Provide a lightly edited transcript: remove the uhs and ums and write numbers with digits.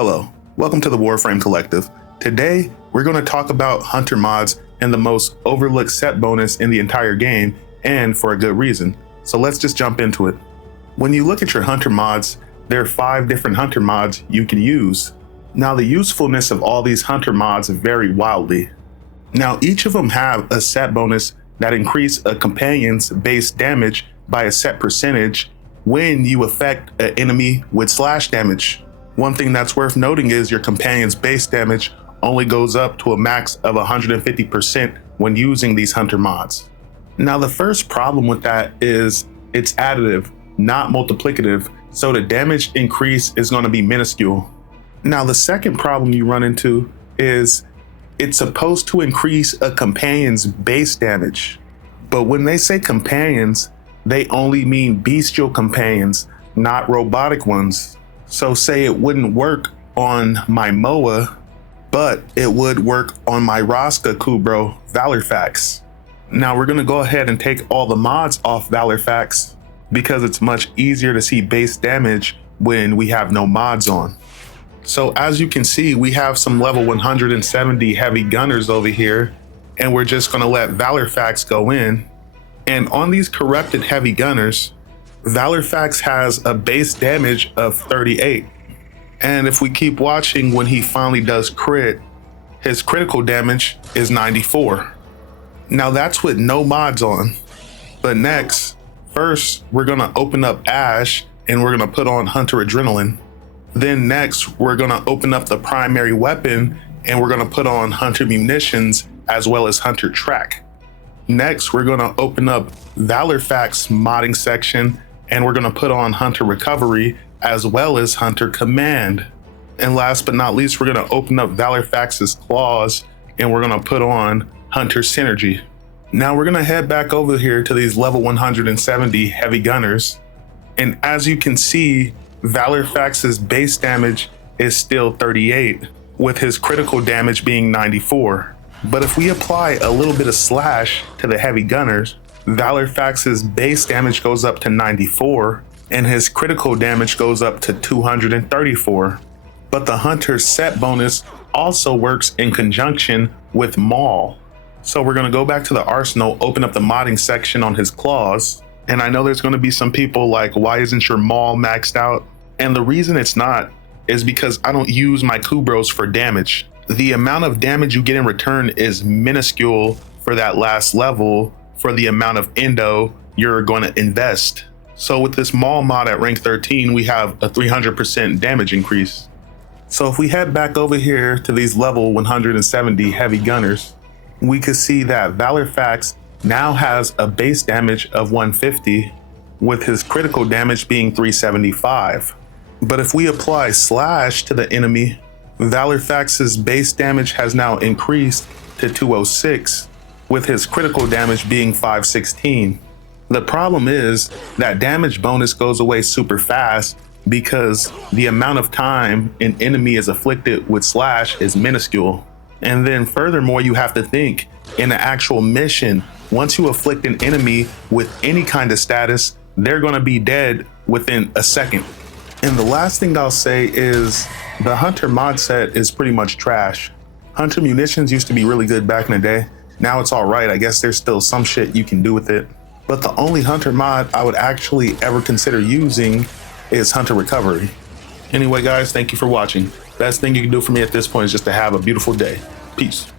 Hello, welcome to the Warframe Collective. Today, we're going to talk about hunter mods and the most overlooked set bonus in the entire game, and for a good reason. So let's just jump into it. When you look at your hunter mods, there are 5 different hunter mods you can use. Now, the usefulness of all these hunter mods vary wildly. Now, each of them have a set bonus that increase a companion's base damage by a set percentage when you affect an enemy with slash damage. One thing that's worth noting is your companion's base damage only goes up to a max of 150% when using these hunter mods. Now, the first problem with that is it's additive, not multiplicative, so the damage increase is going to be minuscule. Now, the second problem you run into is it's supposed to increase a companion's base damage. But when they say companions, they only mean bestial companions, not robotic ones. So say it wouldn't work on my Moa, but it would work on my Raska Kubro Valorfax. Now we're gonna go ahead and take all the mods off Valorfax because it's much easier to see base damage when we have no mods on. So as you can see, we have some level 170 heavy gunners over here, and we're just gonna let Valorfax go in. And on these corrupted heavy gunners, Valorfax has a base damage of 38. And if we keep watching, when he finally does crit, his critical damage is 94. Now that's with no mods on. But next, first, we're gonna open up Ash and we're gonna put on Hunter Adrenaline. Then next, we're gonna open up the primary weapon and we're gonna put on Hunter Munitions as well as Hunter Track. Next, we're gonna open up Valorfax modding section and we're gonna put on Hunter Recovery as well as Hunter Command. And last but not least, we're gonna open up Valorfax's Claws and we're gonna put on Hunter Synergy. Now we're gonna head back over here to these level 170 heavy gunners. And as you can see, Valorfax's base damage is still 38, with his critical damage being 94. But if we apply a little bit of slash to the heavy gunners, Valorfax's base damage goes up to 94 and his critical damage goes up to 234. But the Hunter set bonus also works in conjunction with Maul. So we're gonna go back to the arsenal, open up the modding section on his claws. And I know there's gonna be some people like, why isn't your Maul maxed out? And the reason it's not is because I don't use my Kubros for damage. The amount of damage you get in return is minuscule for that last level for the amount of endo you're going to invest. So with this Maul mod at rank 13, we have a 300% damage increase. So if we head back over here to these level 170 heavy gunners, we could see that Valorfax now has a base damage of 150 with his critical damage being 375. But if we apply slash to the enemy, Valorfax's base damage has now increased to 206, with his critical damage being 516. The problem is that damage bonus goes away super fast because the amount of time an enemy is afflicted with slash is minuscule. And then furthermore, you have to think in an actual mission, once you afflict an enemy with any kind of status, they're gonna be dead within a second. And the last thing I'll say is the Hunter mod set is pretty much trash. Hunter Munitions used to be really good back in the day. Now it's all right. I guess there's still some shit you can do with it. But the only Hunter mod I would actually ever consider using is Hunter Recovery. Anyway, guys, thank you for watching. Best thing you can do for me at this point is just to have a beautiful day. Peace.